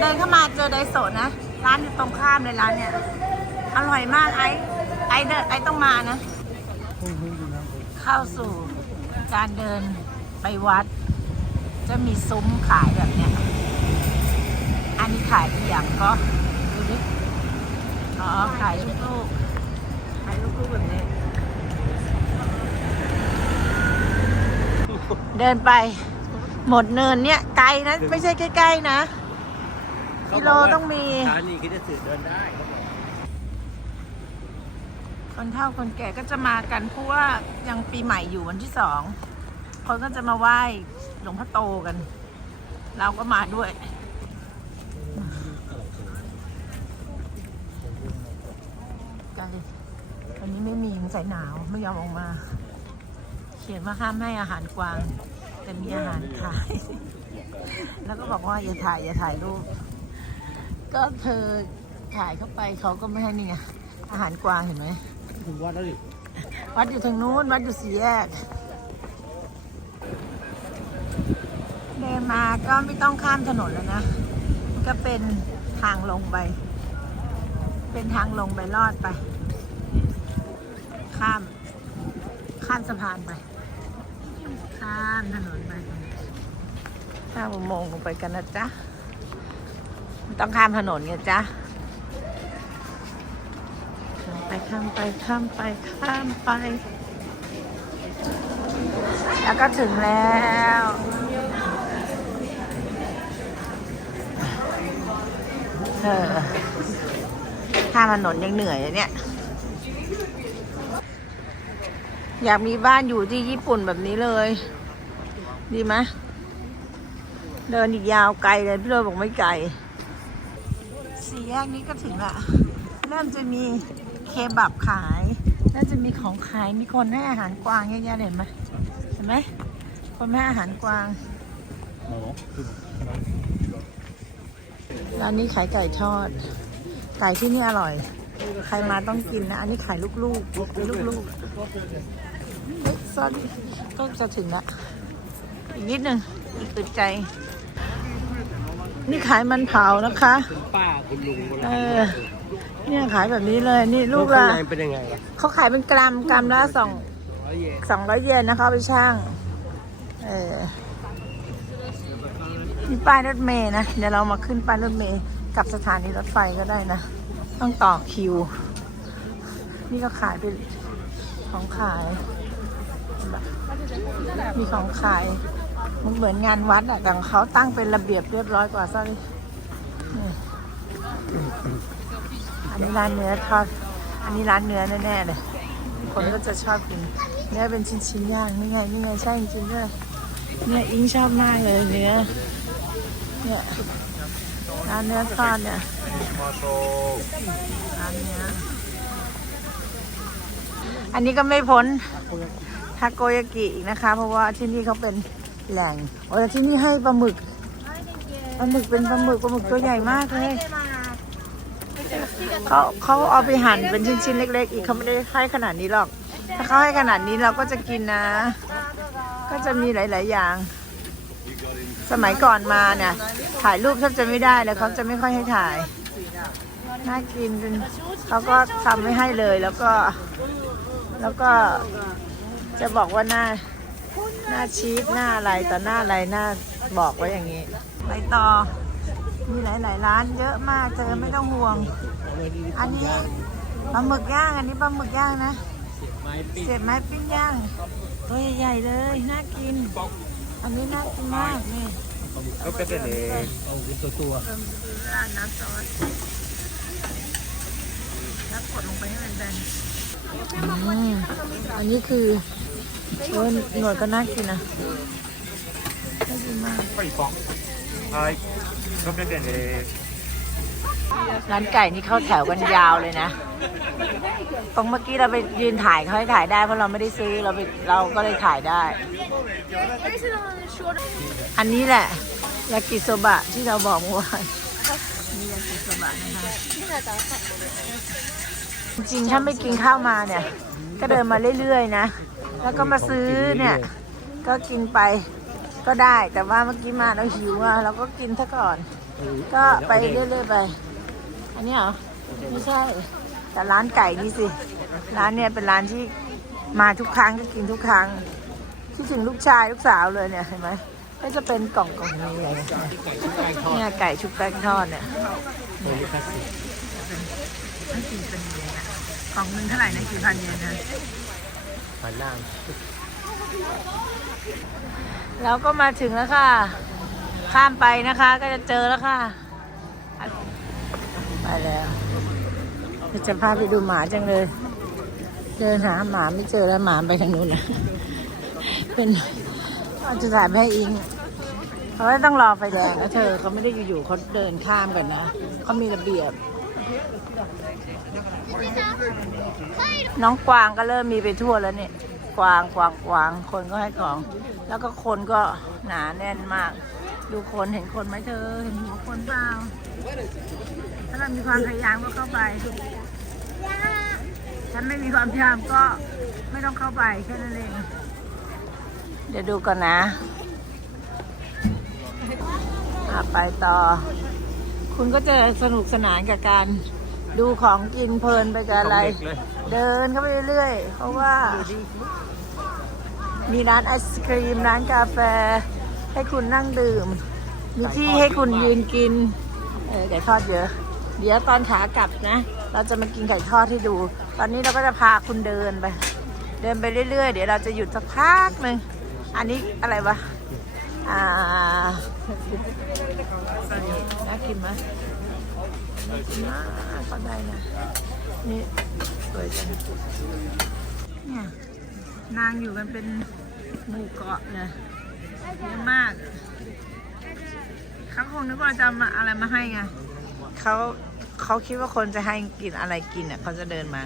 เดินเข้ามาเจอไดโซนะ ร้านอยู่ตรงข้ามเลยร้านเนี่ย อร่อยมากไอ้ไอ้เดินไอ้ต้องมานะ เข้าสู่การเดินไปวัด จะมีซุ้มขายแบบเนี้ย อันนี้ขายอีกอย่างก็ดูดิอ๋อขายลูกๆขายลูกๆแบบนี้ เดินไปหมดเนินเนี่ยไกลนะ ไม่ใช่ใกล้ๆนะ กิโลต้องมีสถานีคิดจะสื่อเดินได้เขาบอกคนเฒ่าคนแก่ก็จะมากันเพราะว่ายังปีใหม่อยู่วันที่สองคนก็จะมาไหว้หลวงพ่อโตกัน เราก็มาด้วยกันวันนี้ไม่มีสงสัยหนาวไม่ยอมออกมา เขียนว่าห้ามให้อาหารกวาง แต่มีอาหารขาย แล้วก็บอกว่าอย่าถ่ายอย่าถ่ายรูป ก็เธอถ่ายเข้าไปเขาก็ไม่ให้นี่ไงอาหารกวางเห็นไหมถึงวัดแล้วดิวัดอยู่ทางนู้นวัดอยู่สี่แยก เดินมาก็ไม่ต้องข้ามถนนแล้วนะ ก็เป็นทางลงไป เป็นทางลงไปลอดไป ข้าม ข้ามสะพานไป ข้ามถนนไปข้ามอุโมงค์ลงไปกันนะจ๊ะไม่ ต้องข้ามถนนไงจ๊ะข้าไปข้ามไปข้ามไปข้ามไป แล้วก็ถึงแล้วเออข้ามถนนยังเหนื่อยเลยเนี่ย อยากมีบ้านอยู่ที่ญี่ปุ่นแบบนี้เลย ดีไหมเดินอีกยาวไกลเลยพี่โรยบอกไม่ไกล สี่แยกนี้ก็ถึงละเริ่มจะมีเคบับขายเริ่มจะมีของขายมีคนให้อาหารกวางเยอะแยะเห็นไหมเห็นไหมคนให้อาหารกวางร้านนี้ขายไก่ทอด ไก่ที่นี่อร่อย ใครมาต้องกินนะ อันนี้ขายลูกๆลูกๆเฮ้ย sorry ก็จะถึงละอีกนิดนึงอีกอึดใจ นี่ขายมันเผานะคะ คุณป้าคุณลุงคนเอละอเนี่ยขายแบบนี้เลย นี่ลูกข้าละงในเป็นยังไงล่ะเขาขายเป็นกรัมกรัมละสองร้อยเยนสองร้อยเยนนะคะเอาไปช่าง เออมีป้ายรถเมย์นะ เดี๋ยวเรามาขึ้นป้ายรถเมย์กับสถานีรถไฟก็ได้นะ ต้องต่อคิว นี่ก็ขายเป็นของขาย มีของขาย มันเหมือนงานวัดอะแต่ของเขาตั้งเป็นระเบียบเรียบร้อยกว่าซะเลยนี่อันนี้ร้านเนื้อทอด อันนี้ร้านเนื้อแน่ๆเลย คนก็จะชอบกิน เนื้อเป็นชิ้นๆย่างนี่ไงนี่ไงใช่จริงๆด้วยเนี่ยอิงชอบมากเลยเนื้อ เนี่ยร้านเนื้อทอดเนี่ยร้านเนื้อ อันนี้ก็ไม่พ้นทาโกยากิอีกนะคะ เพราะว่าที่นี่เขาเป็น แหล่งโอ้แต่ที่นี่ให้ปลาหมึกปลาหมึกเป็นปลาหมึกปลาหมึกตัวใหญ่มากเลยเขาเขาเอาไปหั่นเป็นชิ้นๆเล็ก ๆ อีกเขาไม่ได้ให้ขนาดนี้หรอก ถ้าเขาให้ขนาดนี้เราก็จะกินนะ ก็จะมีหลาย ๆ อย่าง สมัยก่อนมาเนี่ย ถ่ายรูปแทบจะไม่ได้เลยเขาจะไม่ค่อยให้ถ่ายน่ากินเป็นเขาก็ทำไม่ให้เลยแล้วก็ แล้วก็จะบอกว่าน้า หน้าชีสหน้าอะไรต่อหน้าอะไรหน้าบอกไว้อย่างนี้ ไปต่อ มีหลายๆร้านเยอะมากเธอไม่ต้องห่วง อันนี้ปลาหมึกย่างอันนี้ปลาหมึกย่างนะไม้ปิ้งเสียบไม้ปิ้งย่างตัวใหญ่ๆเลยน่ากิน อันนี้น่ากินมากนี่ก็เป็นเลยเอาเป็นตัวตัวเติมราดน้ำซอสแล้วกดลงไปให้มันแบนอืมอันนี้คือ เออหนวดก็น่ากินนะน่ากินมากไปฟองใช่ก็เป็นเลยร้านไก่นี่เข้าแถวกันยาวเลยนะ ตรงเมื่อกี้เราไปยืนถ่ายเขาให้ถ่ายได้เพราะเราไม่ได้ซื้อเราไปเราก็เลยถ่ายได้ อันนี้แหละยากิโซบะที่เราบอกเมื่อวานนี่ยากิโซบะนะคะจริงๆถ้าไม่กินข้าวมาเนี่ย ก็เดินมาเรื่อยๆนะ แล้วก็มาซื้อเนี่ย ก็กินไปก็ได้ แต่ว่าเมื่อกี้มาเราหิวอะเราก็กินซะก่อน ก็ไปเรื่อยๆไป อันนี้เหรอ ไม่ใช่ แต่ร้านไก่นี่สิ ร้านเนี่ยเป็นร้านที่มาทุกครั้งก็กินทุกครั้งคิดถึงลูกชายลูกสาวเลยเนี่ยเห็นไหมก็จะเป็นกล่องกล่องๆนี้เลยเนี่ยไก่ชุบแป้งทอดเนี่ยกล่องหนึงเท่าไหร่นะกี่พันเยนนะาน่างเราก็มาถึงแล้วค่ะ ข้ามไปนะคะ ก็จะเจอแล้วค่ะ ไปแล้วจะพาไปดูหมาจังเลย เดินหาหมาไม่เจอแล้วหมาไปทางนู้นนะเป็นอาจะถ่ายให้อิงเพราะว่าต้องรอไฟแดงนะเธอเขาไม่ได้อยู่ๆเขาเดินข้ามกันนะเขามีระเบียบ น้องกวางก็เริ่มมีไปทั่วแล้วเนี่ยกวางกวางกวางคนก็ให้ของ แล้วก็คนก็หนาแน่นมาก ดูคนเห็นคนไหมเธอ เห็นหัวคนเปล่าถ้าเรามีความพยายามก็เข้าไปฉันไม่มีความพยายามก็ไม่ต้องเข้าไปแค่นั้นเอง เดี๋ยวดูก่อนนะอะไปต่อ คุณก็จะสนุกสนานกับการดูของกินเพลินไปกับอะไรเด็กเลยเดินเข้าไปเรื่อยๆ เพราะว่า มีร้านไอศครีม ร้านกาแฟ ให้คุณนั่งดื่ม มีที่ให้คุณยืนกิน เออไก่ทอดเยอะ เดี๋ยวตอนขากลับนะ เราจะมากินไก่ทอดให้ดู ตอนนี้เราก็จะพาคุณเดินไป เดินไปเรื่อยๆ เดี๋ยวเราจะหยุดสักพักหนึ่งอันนี้อะไรวะ อ่าน่ากินไหมน่ากินมากก็ได้นะนี่สวยจังเนี่ยนางอยู่กันเป็นหมู่เกาะเลยเยอะมากเขาคงนึกว่าจะมาอะไรมาให้ไงเขาเขาคิดว่าคนจะให้กินอะไรกินอะเขาจะเดินมา